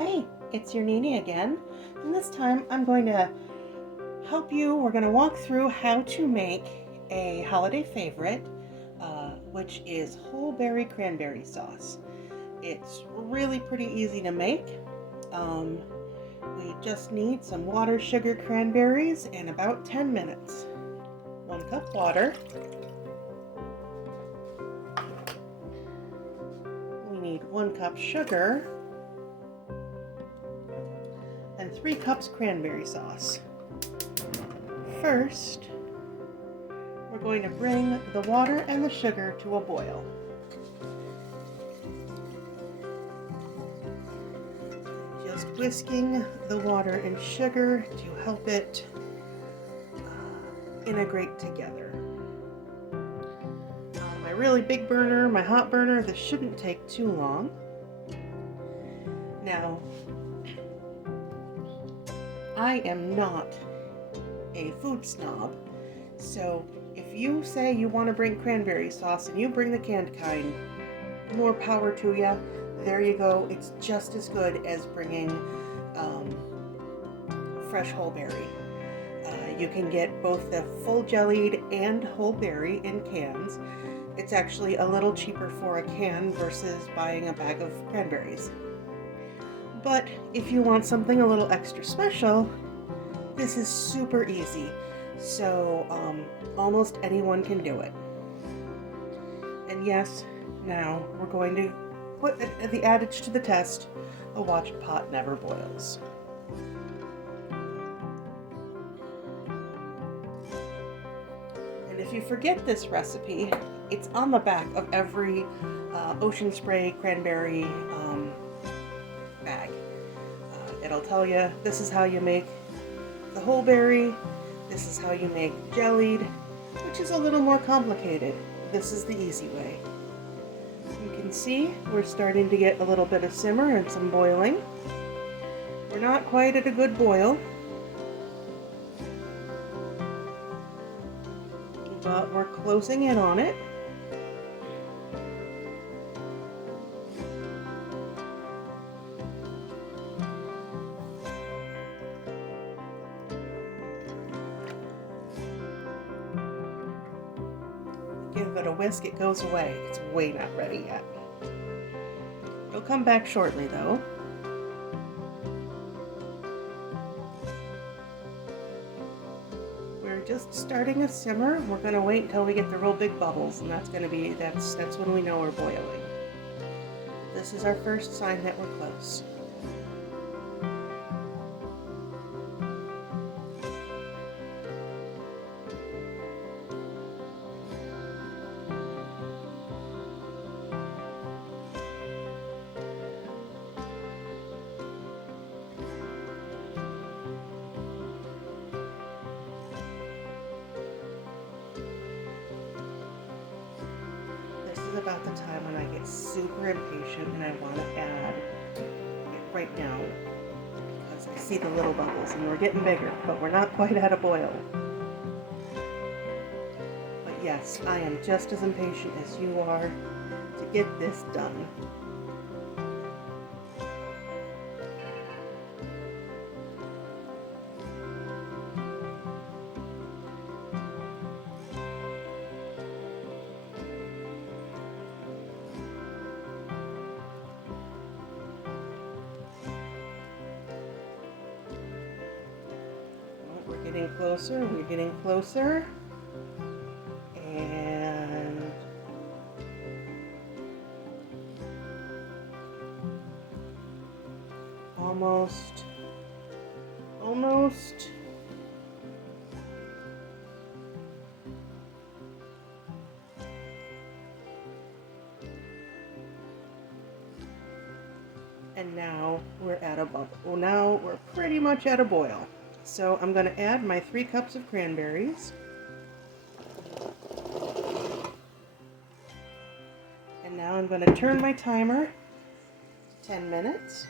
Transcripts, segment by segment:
Hey, it's your Nini again, and this time I'm going to help you. We're going to walk through how to make a holiday favorite, which is whole berry cranberry sauce. It's really pretty easy to make. We just need some water, sugar, cranberries, and about 10 minutes. 1 cup water. We need 1 cup sugar and 3 cups cranberry sauce. First, we're going to bring the water and the sugar to a boil. Just whisking the water and sugar to help it integrate together. My really big burner, my hot burner, this shouldn't take too long. Now, I am not a food snob, so if you say you want to bring cranberry sauce and you bring the canned kind, more power to you. There you go. It's just as good as bringing fresh whole berry. You can get both the full jellied and whole berry in cans. It's actually a little cheaper for a can versus buying a bag of cranberries. But if you want something a little extra special, this is super easy. So almost anyone can do it. And yes, now we're going to put the adage to the test: a watched pot never boils. And if you forget this recipe, it's on the back of every Ocean Spray cranberry bag. It'll tell you this is how you make the whole berry, this is how you make jellied, which is a little more complicated. This is the easy way. You can see we're starting to get a little bit of simmer and some boiling. We're not quite at a good boil, but we're closing in on it. Give it a whisk, it goes away. It's way not ready yet. It'll come back shortly though. We're just starting a simmer. We're going to wait until we get the real big bubbles, and that's when we know we're boiling. This is our first sign that we're close. About the time when I get super impatient and I want to add it right now, because I see the little bubbles and we're getting bigger, but we're not quite at a boil. But yes, I am just as impatient as you are to get this done. We're getting closer, and almost. And now we're at a bubble. Well, now we're pretty much at a boil. So I'm going to add my 3 cups of cranberries. And now I'm going to turn my timer to 10 minutes.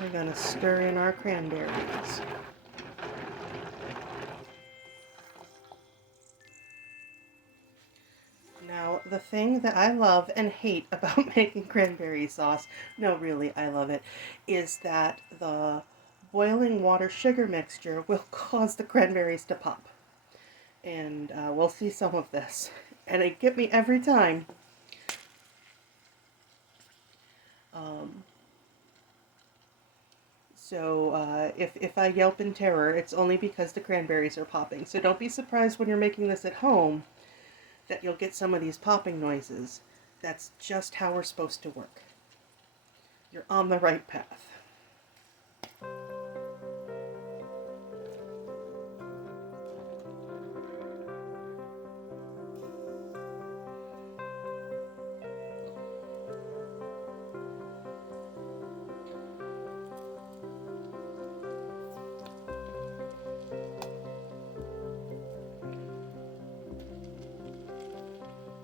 We're going to stir in our cranberries. Now, the thing that I love and hate about making cranberry sauce, no, really, I love it, is that the boiling water sugar mixture will cause the cranberries to pop. And we'll see some of this. And it get me every time. Um, so if I yelp in terror, it's only because the cranberries are popping. So don't be surprised when you're making this at home that you'll get some of these popping noises. That's just how we're supposed to work. You're on the right path.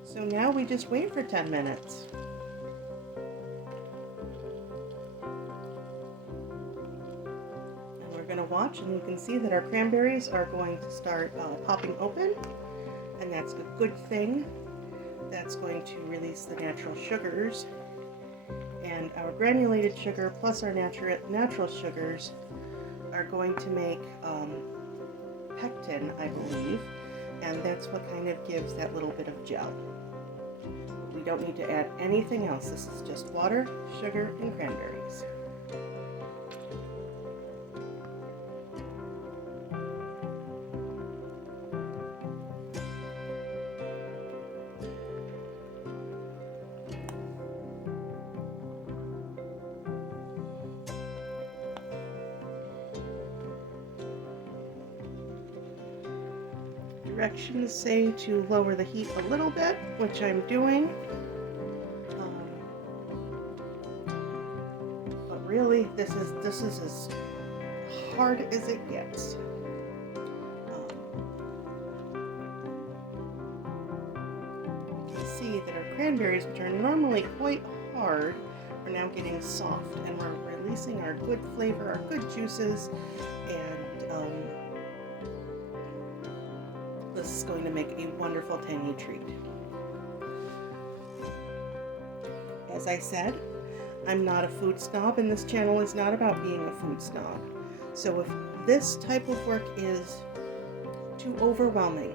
So now we just wait for 10 minutes. And we're going to watch, and you can see that our cranberries are going to start popping open, and that's a good thing. That's going to release the natural sugars, and our granulated sugar plus our natural sugars are going to make pectin, I believe, and that's what kind of gives that little bit of gel. We don't need to add anything else. This is just water, sugar, and cranberries. Directions say to lower the heat a little bit, which I'm doing. But really, this is as hard as it gets. You can see that our cranberries, which are normally quite hard, are now getting soft, and we're releasing our good flavor, our good juices, and this is going to make a wonderful tangy treat. As I said, I'm not a food snob, and this channel is not about being a food snob. So if this type of work is too overwhelming,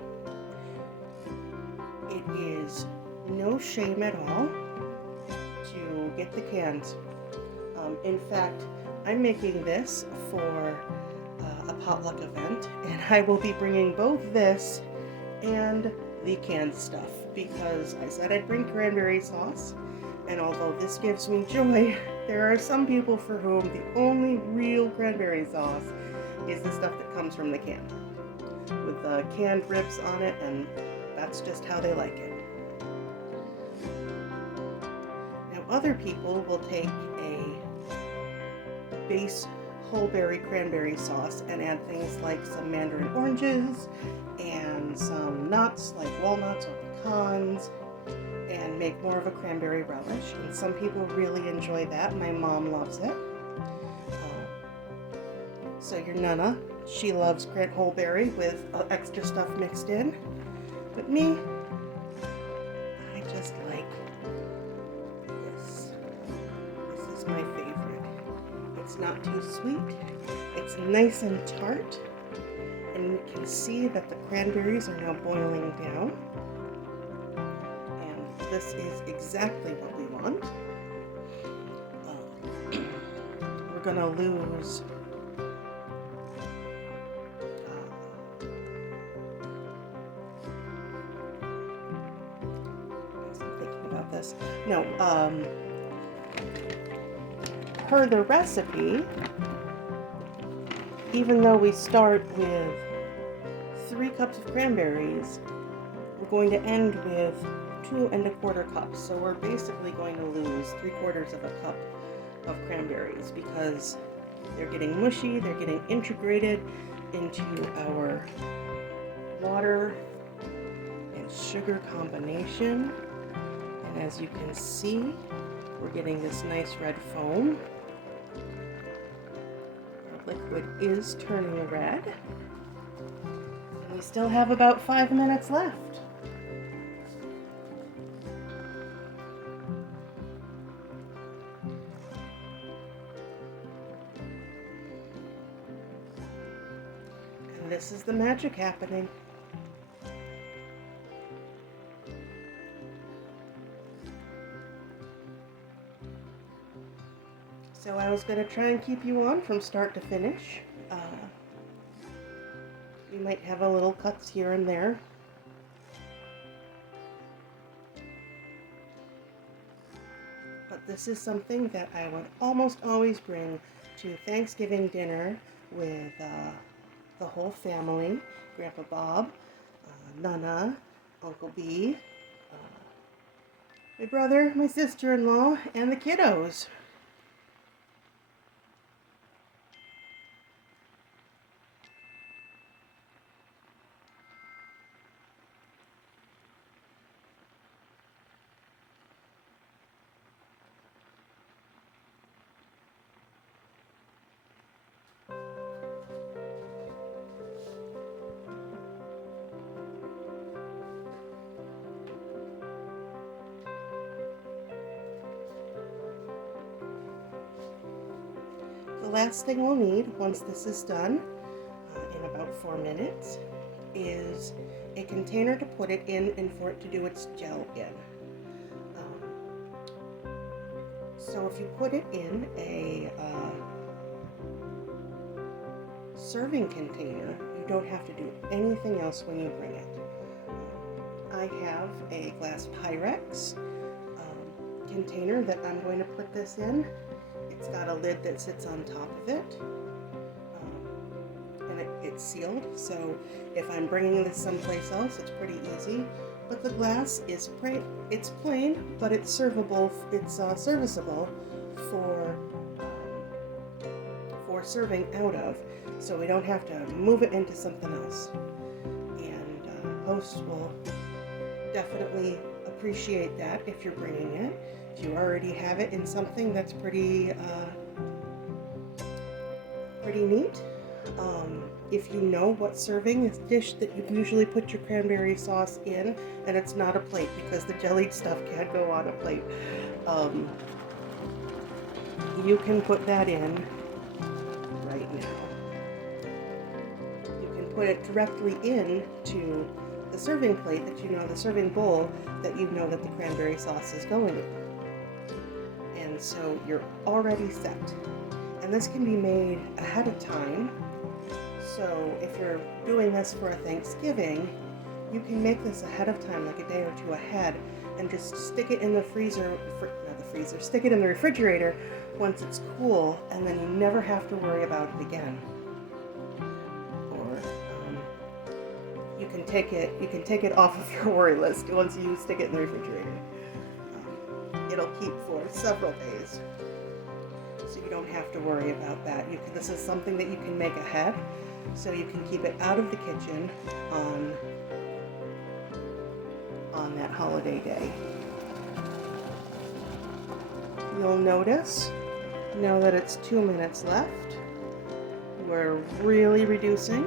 it is no shame at all to get the cans. In fact, I'm making this for a potluck event, and I will be bringing both this and the canned stuff, because I said I'd bring cranberry sauce, and although this gives me joy, there are some people for whom the only real cranberry sauce is the stuff that comes from the can, with the canned ribs on it, and that's just how they like it. Now other people will take a base whole berry cranberry sauce and add things like some mandarin oranges and some nuts like walnuts or pecans and make more of a cranberry relish. And some people really enjoy that. My mom loves it. So your Nana, she loves whole berry with extra stuff mixed in. But me, I just like this. This is my favorite. It's not too sweet. It's nice and tart. And you can see that the cranberries are now boiling down. And this is exactly what we want. We're going to lose I'm thinking about this. No, per the recipe, even though we start with 3 cups of cranberries, we're going to end with 2 1/4 cups. So we're basically going to lose 3/4 of a cup of cranberries because they're getting mushy, they're getting integrated into our water and sugar combination. And as you can see, we're getting this nice red foam. Our liquid is turning red. And we still have about 5 minutes left. And this is the magic happening. So I was going to try and keep you on from start to finish. You might have a little cuts here and there. But this is something that I would almost always bring to Thanksgiving dinner with the whole family, Grandpa Bob, Nana, Uncle B, my brother, my sister-in-law, and the kiddos. The last thing we'll need once this is done, in about 4 minutes, is a container to put it in and for it to do its gel in. So if you put it in a serving container, you don't have to do anything else when you bring it. I have a glass Pyrex container that I'm going to put this in. It's got a lid that sits on top of it, and it's sealed, so if I'm bringing this someplace else, it's pretty easy. But the glass is it's plain, but it's servable. It's serviceable for serving out of, so we don't have to move it into something else. And hosts will definitely appreciate that if you're bringing it. If you already have it in something that's pretty neat. If you know what serving dish that you usually put your cranberry sauce in, and it's not a plate because the jellied stuff can't go on a plate, you can put that in right now. You can put it directly into the serving plate that you know, the serving bowl that you know that the cranberry sauce is going in. And so you're already set. And this can be made ahead of time. So if you're doing this for a Thanksgiving, you can make this ahead of time, like a day or two ahead, and just stick it in the stick it in the refrigerator once it's cool, and then you never have to worry about it again. Or you can take it off of your worry list once you stick it in the refrigerator. It'll keep for several days, so you don't have to worry about that. This is something that you can make ahead, so you can keep it out of the kitchen on that holiday day. You'll notice now that it's 2 minutes left, we're really reducing.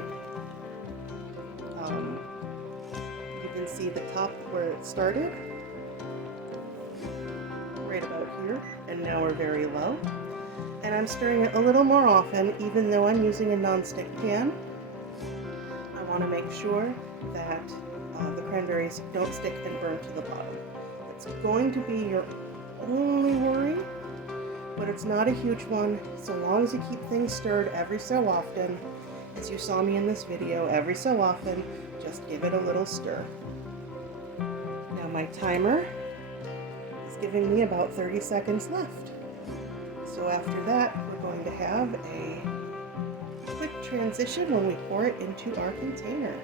You can see the top where it started, right about here, and now we're very low. And I'm stirring it a little more often, even though I'm using a non-stick pan. I want to make sure that the cranberries don't stick and burn to the bottom. It's going to be your only worry, but it's not a huge one, so long as you keep things stirred every so often. As you saw me in this video, every so often, just give it a little stir. Now my timer is giving me about 30 seconds left. So after that, we're going to have a quick transition when we pour it into our container.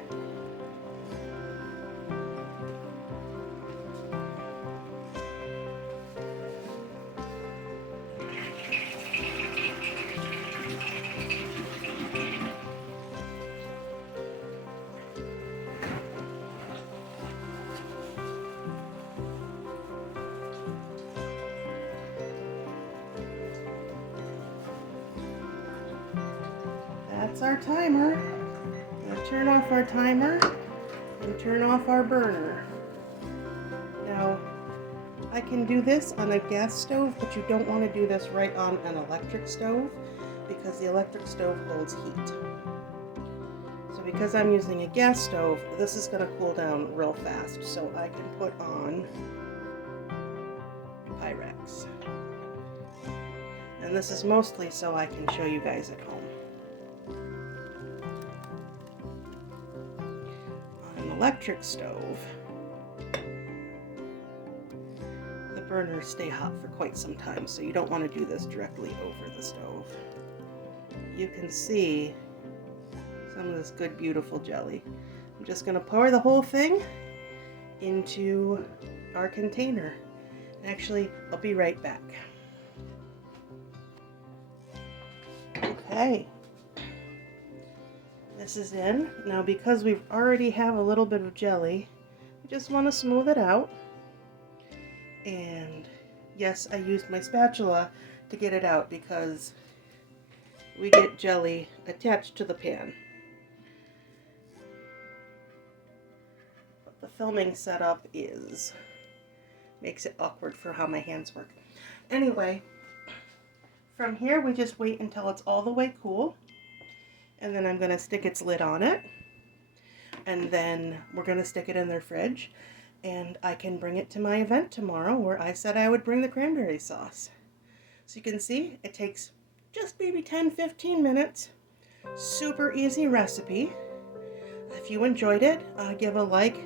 That's our timer. I'm going to turn off our timer and turn off our burner. Now, I can do this on a gas stove, but you don't want to do this right on an electric stove because the electric stove holds heat. So because I'm using a gas stove, this is going to cool down real fast, so I can put on Pyrex. And this is mostly so I can show you guys at home. On an electric stove, the burners stay hot for quite some time, so you don't want to do this directly over the stove. You can see some of this good, beautiful jelly. I'm just going to pour the whole thing into our container. Actually, I'll be right back. Okay, this is in. Now, because we already have a little bit of jelly, we just want to smooth it out. And yes, I used my spatula to get it out because we get jelly attached to the pan. But the filming setup makes it awkward for how my hands work. Anyway, from here we just wait until it's all the way cool, and then I'm going to stick its lid on it, and then we're going to stick it in their fridge, and I can bring it to my event tomorrow where I said I would bring the cranberry sauce. So you can see it takes just maybe 10-15 minutes. Super easy recipe. If you enjoyed it, give a like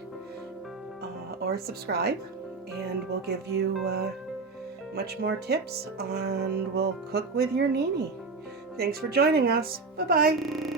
or subscribe, and we'll give you much more tips on we'll cook with your Nini. Thanks for joining us. Bye-bye.